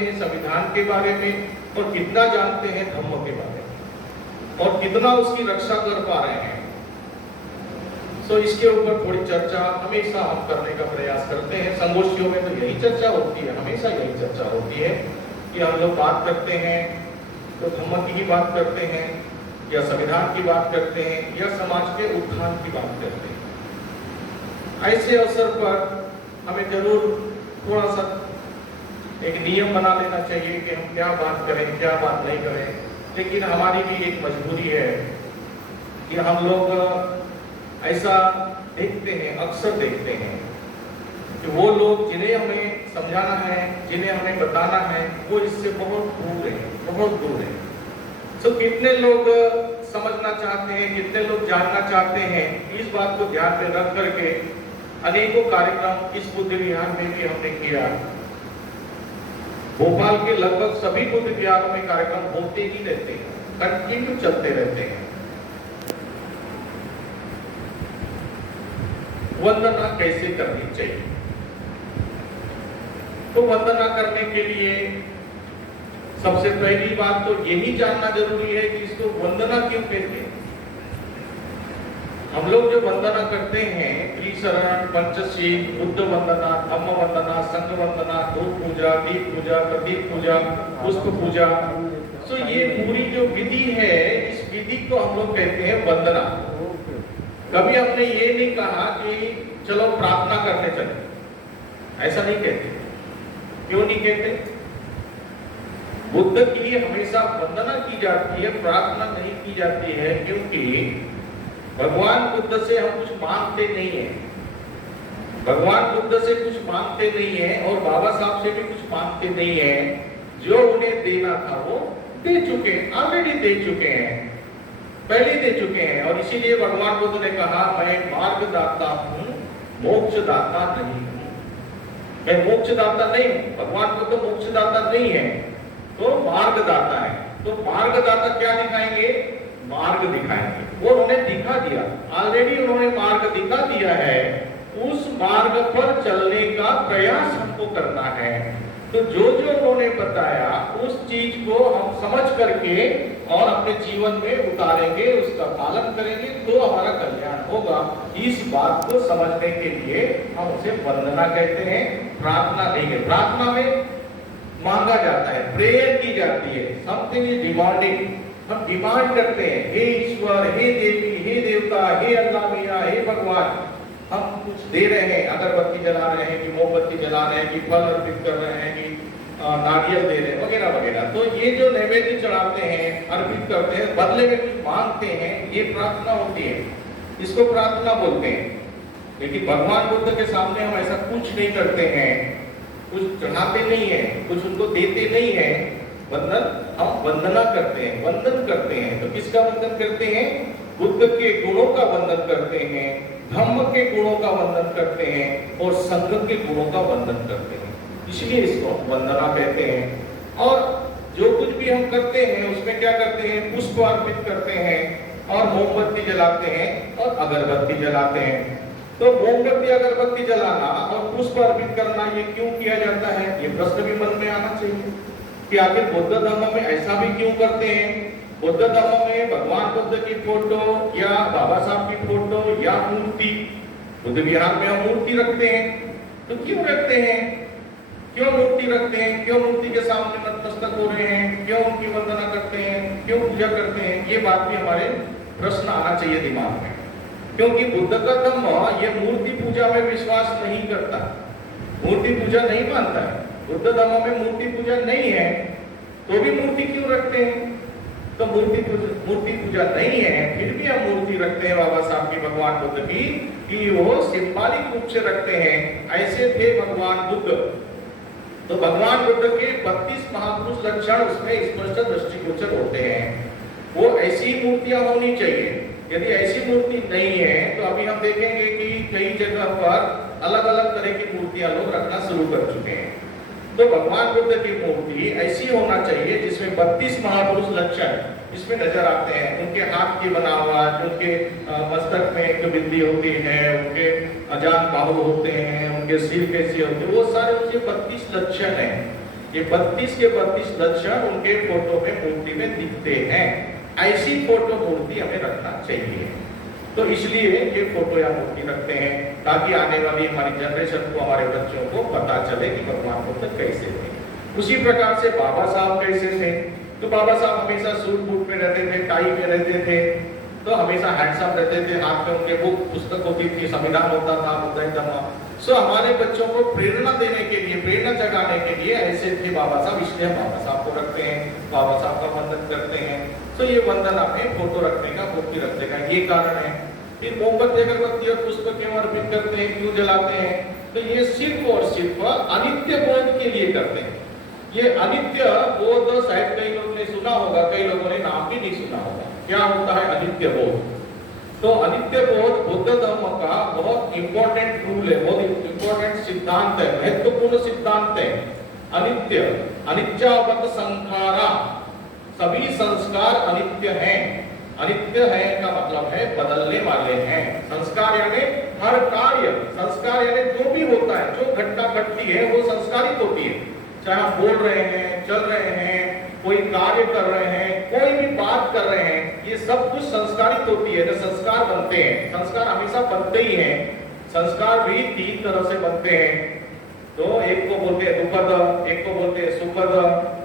हैं संविधान के बारे में और कितना जानते हैं धम्म के बारे में और कितना उसकी रक्षा कर पा रहे हैं। तो इसके ऊपर थोड़ी चर्चा हमेशा हम करने का प्रयास करते हैं। संगोष्ठियों में तो यही चर्चा होती है, हमेशा यही चर्चा होती है कि हम लोग बात करते हैं तो धम्म की ही बात करते हैं या संविधान की बात करते हैं या समाज के उत्थान की बात करते हैं। ऐसे अवसर पर हमें जरूर थोड़ा सा एक नियम बना लेना चाहिए कि हम क्या बात करें क्या बात नहीं करें। लेकिन हमारी भी एक मजबूरी है कि हम लोग ऐसा देखते हैं, अक्सर देखते हैं कि वो लोग जिन्हें हमें समझाना है, जिन्हें हमें बताना है, वो इससे बहुत दूर है, बहुत दूर है। तो कितने लोग समझना चाहते हैं, कितने लोग जानना चाहते हैं, इस बात को ध्यान में रख करके अनेकों कार्यक्रम इस बुद्ध विहार में भी हमने किया। भोपाल के लगभग सभी बुद्ध विहारों में कार्यक्रम होते ही रहते हैं, कंटिन्यू चलते रहते हैं। वंदना कैसे करनी चाहिए? तो वंदना करने के लिए सबसे पहली बात तो यही जानना जरूरी है कि इसको वंदना क्यों कहते हैं। हम लोग जो वंदना करते हैं, त्रिशरण, पंचशील, बुद्ध वंदना, धम्म वंदना, संघ वंदना, धूप पूजा, दीप पूजा, प्रदीप पूजा, पुष्प पूजा, तो ये पूरी जो विधि है, इस विधि को हम लोग कहते हैं वंदना। कभी हमने ये नहीं कहा कि चलो प्रार्थना करने चले, ऐसा नहीं कहते। क्यों नहीं कहते? बुद्ध की हमेशा वंदना की जाती है, प्रार्थना नहीं की जाती है, क्योंकि भगवान बुद्ध से हम कुछ मांगते नहीं है। भगवान बुद्ध से कुछ मांगते नहीं है और बाबा साहब से भी कुछ मांगते नहीं है। जो उन्हें देना था वो दे चुके, ऑलरेडी दे चुके हैं, पहले दे चुके हैं। और इसीलिए भगवान बुद्ध ने कहा, मैं मार्गदाता हूँ, मोक्षदाता नहीं हूँ। मैं मोक्षदाता नहीं हूँ, भगवान बुद्ध मोक्षदाता नहीं है, तो मार्गदाता है। तो मार्गदाता क्या दिखाएंगे? मार्ग दिखाएंगे। वो उन्होंने दिखा दिया, ऑलरेडी उन्होंने मार्ग दिखा दिया है। उस मार्ग पर चलने का प्रयास हमको करना है। तो जो जो उन्होंने बताया उस चीज को हम समझ करके और अपने जीवन में उतारेंगे, उसका पालन करेंगे, तो हमारा कल्याण होगा। इस बात को समझने के लिए हम उसे वंदना कहते हैं, प्रार्थना नहीं है। प्रार्थना में मांगा जाता है, प्रेयर की जाती है, समथिंग इज डिमांडिंग। हम डिमांड करते हैं, हे ईश्वर, हे देवी, हे देवता, हे अल्लाह मियां, हे भगवान, हम कुछ दे रहे हैं, अगरबत्ती जला रहे हैं कि मोमबत्ती जला रहे हैं कि फल अर्पित कर रहे हैं कि नारियल दे रहे हैं वगैरह वगैरह। तो ये जो नैवेद्य चढ़ाते हैं, अर्पित करते हैं, बदले में कुछ मांगते हैं, ये प्रार्थना होती है, इसको प्रार्थना बोलते हैं। लेकिन भगवान बुद्ध के सामने हम ऐसा कुछ नहीं करते हैं, कुछ चढ़ाते नहीं है, कुछ उनको देते नहीं है। वंदन, हम वंदना करते हैं, वंदन करते हैं। तो किसका वंदन करते हैं? बुद्ध के गुणों का वंदन करते हैं, धम्म के गुणों का वंदन करते हैं और संघ के गुणों का वंदन करते हैं। इसलिए इसको वंदना कहते हैं। और जो कुछ भी हम करते हैं उसमें क्या करते हैं? पुष्प अर्पित करते हैं और मोमबत्ती जलाते हैं और अगरबत्ती जलाते हैं। तो मोमबत्ती अगरबत्ती जलाना और पुष्प अर्पित करना ये क्यों किया जाता है? ये प्रश्न भी मन में आना चाहिए कि आखिर बुद्ध धर्म में ऐसा भी क्यों करते हैं? बुद्ध धर्म में भगवान बुद्ध की फोटो या बाबा साहब की फोटो या मूर्ति, बुद्ध विहार में हम मूर्ति रखते हैं, तो क्यों रखते हैं? क्यों मूर्ति रखते हैं? क्यों मूर्ति के सामने नतमस्तक हो रहे हैं? क्यों उनकी वंदना करते हैं? क्यों पूजा करते हैं? ये बात भी हमारे प्रश्न आना चाहिए दिमाग में। क्योंकि बुद्ध का धर्म ये मूर्ति पूजा में विश्वास नहीं करता, मूर्ति पूजा नहीं मानता है। बुद्ध धर्म में मूर्ति पूजा नहीं है, तो भी मूर्ति क्यों रखते हैं? तो मूर्ति पूजा नहीं है, फिर भी हम मूर्ति रखते हैं बाबा साहब की, भगवान बुद्ध की, कि वो सिंबॉलिक रूप से रखते हैं। ऐसे थे भगवान बुद्ध। तो भगवान बुद्ध के 32 महापुरुष लक्षण उसमें स्पष्ट दृष्टिगोचर होते हैं। वो ऐसी मूर्तियां होनी चाहिए। यदि ऐसी मूर्ति नहीं है तो अभी हम देखेंगे कि कई जगह पर अलग अलग तरह की मूर्तियां लोग रखना शुरू कर चुके हैं। तो भगवान बुद्ध की मूर्ति ऐसी होना चाहिए जिसमें 32 महापुरुष लक्षण इसमें नजर आते हैं। उनके हाथ की बना हुआ, उनके मस्तक में एक बिंदी होती है, उनके अजान बाहु होते हैं, उनके सिर कैसे होते हैं, वो सारे उनके 32 लक्षण हैं। ये 32 के 32 लक्षण उनके फोटो में मूर्ति में दिखते हैं। ऐसी फोटो मूर्ति हमें रखना चाहिए। तो इसलिए ये फोटो या मूर्ति रखते हैं ताकि आने वाली हमारी जनरेशन को, हमारे बच्चों को पता चले कि भगवान बुद्ध कैसे थे। उसी प्रकार से बाबा साहब कैसे थे, तो बाबा साहब हमेशा सूट बूट में रहते थे, टाई में रहते थे, तो हमेशा हैंडसम रहते थे, हाथ में उनके बुक पुस्तक होती थी, संविधान होता था, बुद्ध धम्मा। सो हमारे बच्चों को प्रेरणा देने के लिए, प्रेरणा जगाने के लिए ऐसे थे बाबा साहब, इसलिए हम बाबा साहब को रखते हैं, बाबा साहब का वंदन करते हैं। तो ये वंदन हमें फोटो रखने का, मूर्ति रखने का ये कारण है। फिर मोमबत्ती, अगरबत्ती और पुष्प क्यों अर्पित करते हैं, क्यों जलाते हैं, तो ये सिर्फ और सिर्फ अनित्य बोध के लिए करते हैं। ये अनित्य बोध शायद कई लोगों ने सुना होगा, कई लोगों ने नाम भी नहीं सुना होगा। क्या होता है अनित्य बोध? तो अनित्य बोध बुद्ध धर्म का बहुत इंपॉर्टेंट रूल है, बहुत इंपॉर्टेंट सिद्धांत है, महत्वपूर्ण सिद्धांत है। अनित्य, अनित्यावत संखारा, सभी संस्कार अनित्य हैं। अनित्य है का मतलब है बदलने वाले हैं। संस्कार यानी हर कार्य, संस्कार यानी जो भी होता है, जो घटना घटती है वो संस्कारित होती है। चाहे हम बोल रहे हैं, चल रहे हैं, कोई कार्य कर रहे हैं, कोई भी बात कर रहे हैं, ये सब कुछ संस्कारित होती है, जो संस्कार बनते हैं। संस्कार हमेशा बनते ही हैं। संस्कार भी 3 तरह से बनते हैं। तो एक को बोलते हैं दुखद, एक को बोलते हैं सुखद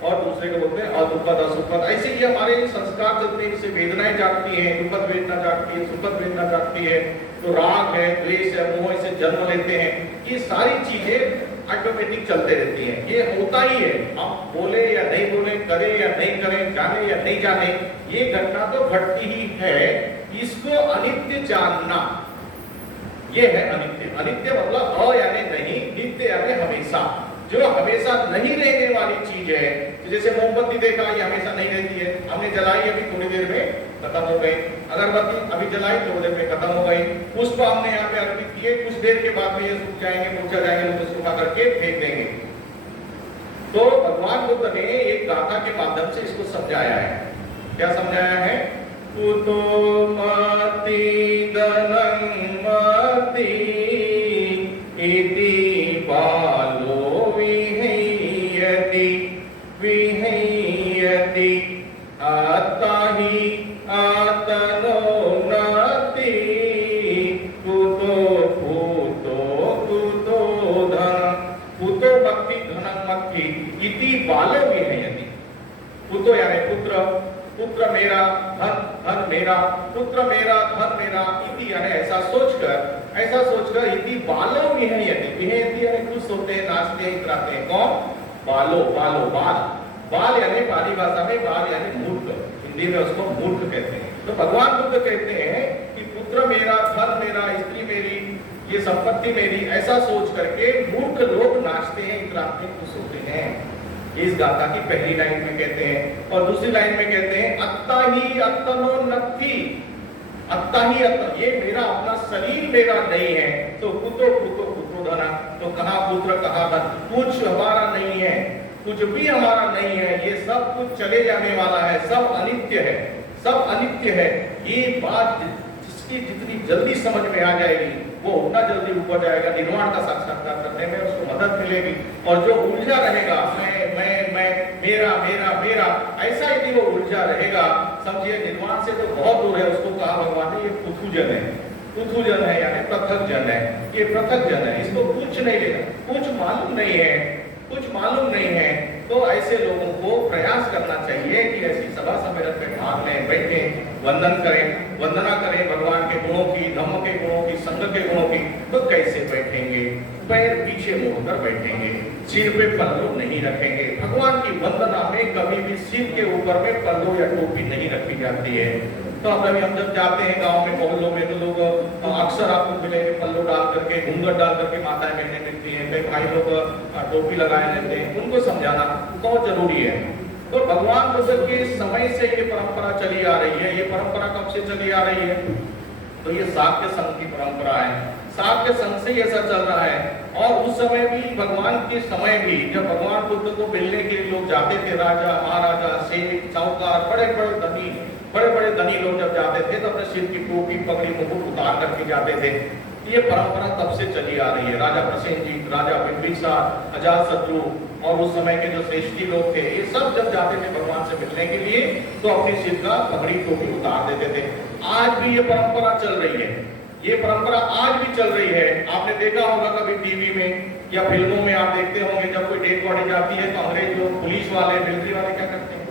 और दूसरे को बोलते हैं अदुखद असुखद। ऐसे ही हमारे संस्कार चलते हैं, इससे वेदनाएं जागती हैं, दुखद वेदना जागती है, सुखद वेदना जागती है। तो राग है, द्वेष है, मोह से जन्म लेते हैं। ये सारी चीजें ऑटोमेटिक चलते रहती हैं, ये होता ही है। हम बोले या नहीं बोले, करें या नहीं करें, जाने या नहीं जाने, ये घटना तो घटती ही है। इसको अनित्य जानना, ये है अनित्य। अनित्य मतलब अ यानी नहीं, नित्य यानी हमेशा। जो हमेशा नहीं रहने वाली चीज है, जैसे मोमबत्ती देखा, ये हमेशा नहीं रहती है। हमने जलाई, अभी थोड़ी देर में खत्म हो गई। अगरबत्ती अभी जलाई, थोड़ी देर में खत्म हो गई। पुष्प हमने यहाँ पे अर्पित किए, कुछ देर के बाद में ये सूख जाएंगे, मुरझा जाएंगे, उनको सुखा करके फेंक देंगे। तो भगवान बुद्ध ने एक गाथा के माध्यम से इसको समझाया है। क्या समझाया है? कुतो मति धनं मति इति बालो विहयति विहयति आत्ताहि आत्तनो नति कुतो पूतो कुतो धनं। कुतो मति धनं मति इति बालो विहयति। कुतो यानी पुत्र, पुत्र मेरा, धन धन मेरा, पुत्र मेरा, धन मेरा, इति यानी ऐसा सोचकर इति बालो विहयति। विहयति यानी खुश होते हैं, नाचते हैं, इतराते हैं। कौन? बालो, बालो बाल। बाल यानी पाली भाषा में बाल यानी मूर्ख, हिंदी में उसको मूर्ख कहते हैं। तो भगवान बुद्ध कहते हैं कि पुत्र मेरा, धन मेरा, स्त्री मेरी, ये संपत्ति मेरी, ऐसा सोच करके मूर्ख लोग नाचते हैं, इतराते हैं, खुश होते हैं। इस गाथा की पहली लाइन में कहते हैं। और दूसरी लाइन में कहते हैं अत्ता ही अत्तनो नत्थि। अत्ता ही अत्ता, ये मेरा अपना शरीर मेरा नहीं है। तो कुतो कुतो कुतो धना, तो कहाँ पुत्र कहाँ धन, कुछ हमारा नहीं है, कुछ भी हमारा नहीं है। ये सब कुछ चले जाने वाला है, सब अनित्य है, सब अनित्य है। ये बात जिसकी जितनी जल्दी समझ में आ जाएगी वो उतना जल्दी ऊपर जाएगा, निर्वाण का साक्षात्कार करने में उसको मदद मिलेगी। और जो उलझा रहेगा मैं मेरा मेरा मेरा, ऐसा यदि वो उलझा रहेगा, समझिए निर्वाण से तो बहुत दूर है। उसको कहा भगवान ने ये पृथुजन है, पृथुजन है यानी पृथक जन है। ये पृथक जन है, इसको कुछ नहीं लेगा, कुछ मालूम नहीं है, कुछ मालूम नहीं है। तो ऐसे लोगों को प्रयास करना चाहिए कि ऐसी सभा सम्मेलन में भाग लें, बैठें, वंदन करें, वंदना करें भगवान के गुणों की, धम्म के गुणों की, संघ के गुणों की। तो कैसे बैठेंगे? पैर पीछे मोड़कर बैठेंगे, सिर पे पल्लू नहीं रखेंगे। भगवान की वंदना में कभी भी सिर के ऊपर में पल्लू या टोपी नहीं रखी जाती है। तो अभी हम जब जाते हैं गांव में, मोहल्लों में, तो लोग अक्सर आपको मिलेंगे पल्लू डाल करके, घूंघट डाल करके माताएं बहनें मिलती हैं, कई भाई लोग टोपी लगाए रहते हैं। उनको समझाना बहुत जरूरी है। तो भगवान बुद्ध के समय से ये परंपरा चली आ रही है। ये परंपरा कब से चली आ रही है? तो ये शाक्य संघ की परंपरा है। शाक्य संघ से ऐसा चल रहा है। और उस समय भी, भगवान के समय भी, जब भगवान बुद्ध को मिलने के लिए लोग जाते थे, राजा महाराजा, सेठ साहूकार, बड़े बड़े धनी लोग जब जाते थे तो अपने सिर की टोपी पगड़ी मुकुट उतार करके जाते थे। ये परंपरा तब से चली आ रही है। राजा प्रसेनजीत, राजा बिंबिसार, अजातशत्रु, और उस समय के जो श्रेष्ठी लोग थे, ये सब जब जाते थे भगवान से मिलने के लिए तो अपने सिर का पगड़ी टोपी उतार देते थे। आज भी ये परंपरा चल रही है, ये परंपरा आज भी चल रही है। आपने देखा होगा कभी टीवी में या फिल्मों में आप देखते होंगे, जब कोई डेड बॉडी जाती है तो अंग्रेज लोग, पुलिस वाले, मिलिट्री वाले क्या करते हैं,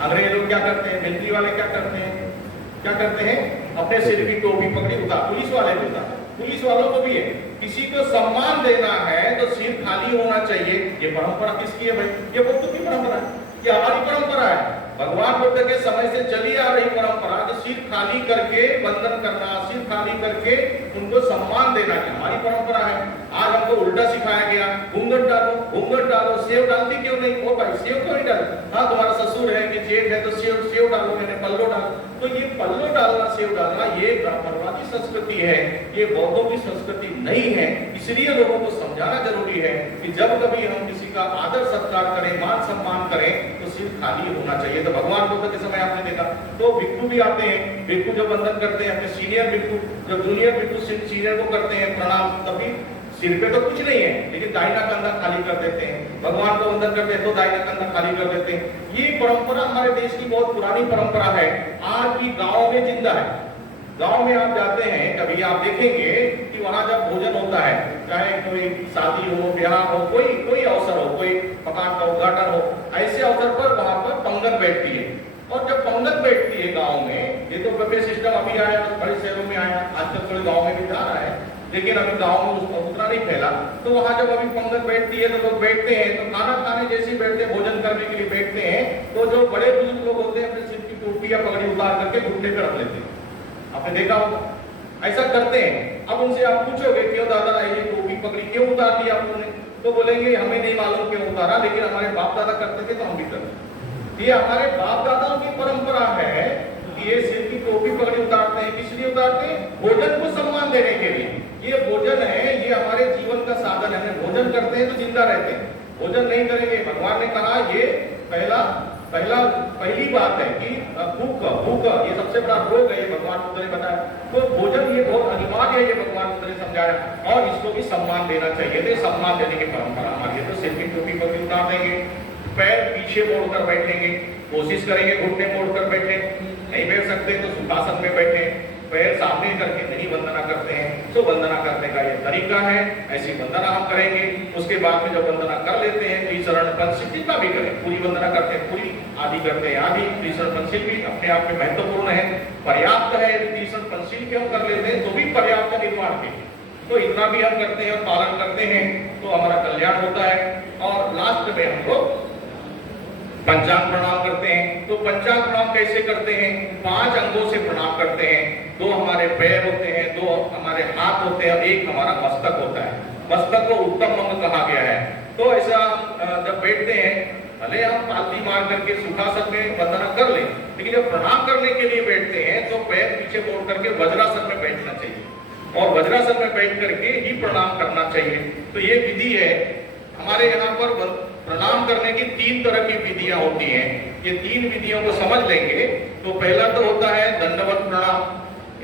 अंग्रेज लोग क्या करते हैं, मिलिट्री वाले क्या करते हैं, अपने सिर की टोपी पगड़ी उतार, पुलिस वाले भी उतार, पुलिस वालों को भी है। किसी को सम्मान देना है तो सिर खाली होना चाहिए। ये परंपरा किसकी है भाई? ये बुद्ध की परंपरा है, ये हमारी परंपरा है। भगवान बुद्ध के समय से चली आ रही परंपरा कि सिर खाली करके वंदन करना, सिर खाली करके उनको सम्मान देना, की हमारी परंपरा है। आज हमको उल्टा सिखाया गया, घूंघट डालो, घूंघट डालो, सेव डालती क्यों नहीं? ओ भाई सेव क्यों नहीं डाल? हाँ तुम्हारा ससुर है कि जेठ है तो सेव डालो, मैंने पल्लो डालो। तो ये पल्लो डालना, सेव डालना, ये ब्राह्मणवादी संस्कृति है, ये बौद्धों की संस्कृति नहीं है। इसलिए लोगों को समझाना जरूरी है कि जब कभी हम किसी का आदर सत्कार करें, मान सम्मान करें तो सिर खाली होना चाहिए। तो भगवान बुद्ध के समय आपने देखा तो भिक्षु भी आते हैं, भिक्षु जब वंदन करते हैं अपने सीनियर भिक्षु, जब जूनियर भिक्षु सीनियर को करते हैं प्रणाम, तभी सिर पे तो कुछ नहीं है लेकिन दाहिना कंधा खाली कर देते हैं। भगवान को वंदन करते हैं तो दाहिना कंधा खाली कर देते हैं। ये परंपरा हमारे देश की बहुत पुरानी परंपरा है, आज भी गाँव में जिंदा है। गांव में आप जाते हैं कभी, आप देखेंगे कि वहां जब भोजन होता है, चाहे कोई शादी हो, ब्याह हो, कोई अवसर हो, कोई मकान का उद्घाटन हो, ऐसे अवसर पर वहां पर पंगत बैठती है। और जब पंगत बैठती है गांव में, ये तो बफे सिस्टम अभी आया, बड़े शहरों में आया, आजकल थोड़े गाँव में भी जा रहा है, लेकिन अभी गाँव में उसका उतना नहीं फैला। तो वहां जब अभी पंगत बैठती है तो लोग बैठते हैं, तो खाना खाने जैसे बैठते हैं, भोजन करने के लिए बैठते हैं, तो जो बड़े बुजुर्ग लोग होते हैं अपने सिर की टोपी या पगड़ी उतार करके घुटने पे रख लेते हैं। आपने देखा होगा ऐसा करते हैं। अब उनसे आप पूछोगे क्यों दादा ये टोपी पगड़ी क्यों उतार दी आप लोगों ने, तो बोलेंगे हमें नहीं मालूम क्यों उतारा, लेकिन हमारे बाप दादा करते थे तो हम भी करते। ये हमारे बाप दादाओं की परंपरा है कि ये सिर की टोपी पगड़ी उतारते हैं। किस लिए उतारते हैं? भोजन को सम्मान देने के लिए। ये भोजन है, ये हमारे जीवन का साधन है। भोजन करते हैं तो जिंदा रहते हैं, भोजन नहीं करेंगे। भगवान ने कहा ये पहली बात है कि भूख ये सबसे बड़ा रोग है, ये भगवान बुद्ध ने बताया। तो भोजन ये बहुत अनिवार्य है, ये भगवान बुद्ध ने समझाया, और इसको भी सम्मान देना चाहिए। तो सम्मान देने की परंपरा हमारी है। तो सिर की टोपी पगड़ी उतार देंगे, पैर पीछे मोड़कर बैठेंगे, कोशिश करेंगे घुटने मोड़कर बैठे, नहीं बैठ सकते तो सुखासन में बैठे, पैर सामने करके नहीं वंदना करते हैं। तो वंदना करने का ये तरीका है, ऐसी वंदना हम करेंगे। उसके बाद में जब वंदना कर लेते हैं, त्रिशरण पंचिल जितना भी करें, पूरी वंदना करते हैं, पूरी आदि करते हैं आदि, त्रिशरण पंचिल भी अपने आप में महत्वपूर्ण है, पर्याप्त है। त्रिशरण पंचिल के हम कर लेते हैं तो भी पर्याप्त है निर्माण के, तो इतना भी हम करते हैं और पालन करते हैं तो हमारा कल्याण होता है। और लास्ट में हम लोग पंचांग प्रणाम करते हैं। तो पंचांग प्रणाम कैसे करते हैं? 5 अंगों से प्रणाम करते हैं। 2 हमारे पैर होते हैं, 2 हमारे हाथ होते हैं और 1 हमारा मस्तक होता है। मस्तक को उत्तम अंग कहा गया है। तो ऐसा जब बैठते हैं, भले हम पालती मार करके सुखासन में वंदना कर लें, लेकिन जब प्रणाम करने के लिए बैठते हैं तो पैर पीछे मोड़ करके वज्रासन में बैठना चाहिए और वज्रासन में बैठ करके ही प्रणाम करना चाहिए। तो ये विधि है हमारे यहाँ पर। प्रणाम करने की 3 तरह की विधियां होती हैं। ये 3 विधियों को समझ लेंगे तो पहला तो होता है दंडवत प्रणाम,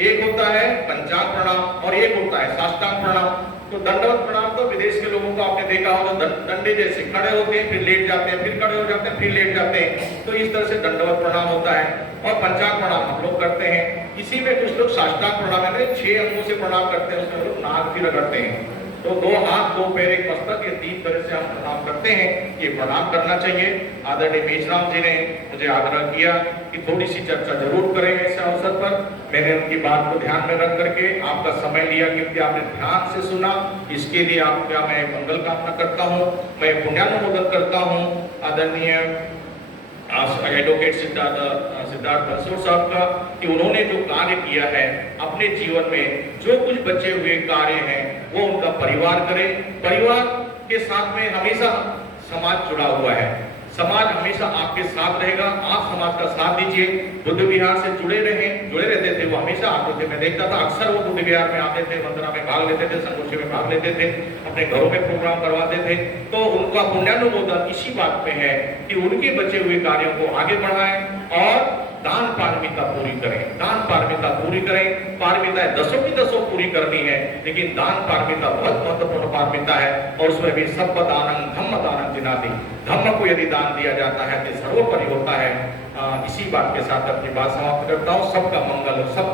एक होता है पंचांग प्रणाम और एक होता है साष्टांग प्रणाम। तो दंडवत प्रणाम तो विदेश के लोगों को आपने देखा होगा, डंडे जैसे खड़े होते हैं, फिर लेट जाते हैं, फिर खड़े हो जाते हैं, फिर लेट जाते हैं। तो इस तरह से दंडवत प्रणाम होता है। और पंचांग प्रणाम हम लोग करते हैं। इसी में कुछ लोग साष्टांग प्रणाम में 6 अंगों से प्रणाम करते हैं, उसमें लोग नाक भी रगड़ते हैं। तो 2 हाथ 2 पैर 1 मस्तक, ये 3 तरह से हम प्रणाम करते हैं। ये प्रणाम करना चाहिए। आदरणीय मेशराम जी ने मुझे आग्रह किया कि थोड़ी सी चर्चा जरूर करें ऐसे अवसर पर। मैंने उनकी बात को ध्यान में रख करके आपका समय लिया, क्योंकि आपने ध्यान से सुना, इसके लिए आपका मैं मंगल कामना करता हूँ, मैं पुण्यानुमोदन करता हूँ। आदरणीय एडवोकेट सिद्धार्थ बंसोड़ साहब का कि उन्होंने जो कार्य किया है अपने जीवन में, जो कुछ बचे हुए कार्य हैं वो उनका परिवार करे। परिवार के साथ में हमेशा समाज जुड़ा हुआ है, समाज हमेशा आपके साथ रहेगा, आप समाज का साथ दीजिए। बुद्ध विहार से जुड़े रहते थे, वो हमेशा आते थे। मैं देखता था अक्सर वो बुद्ध विहार में आते थे, वंदना में भाग लेते थे, संगोष्ठी में भाग लेते थे, अपने घरों में प्रोग्राम करवाते थे। तो उनका पुण्यानुमोदन इसी बात पे है कि उनके बचे हुए कार्यों को आगे बढ़ाएं और दान पारमिता पूरी करें, दान पारमिता पूरी करें। पारमिताएं दसों की दसों पूरी करनी है, लेकिन दान पारमिता बहुत महत्वपूर्ण पारमिता है। और उसमें भी सब दानम धम्म दानम जिनाति, धम्म को यदि दान दिया जाता है तो सर्वोपरि होता है। इसी बात के साथ अपनी बात समाप्त करता हूँ। सबका मंगल हो, सबका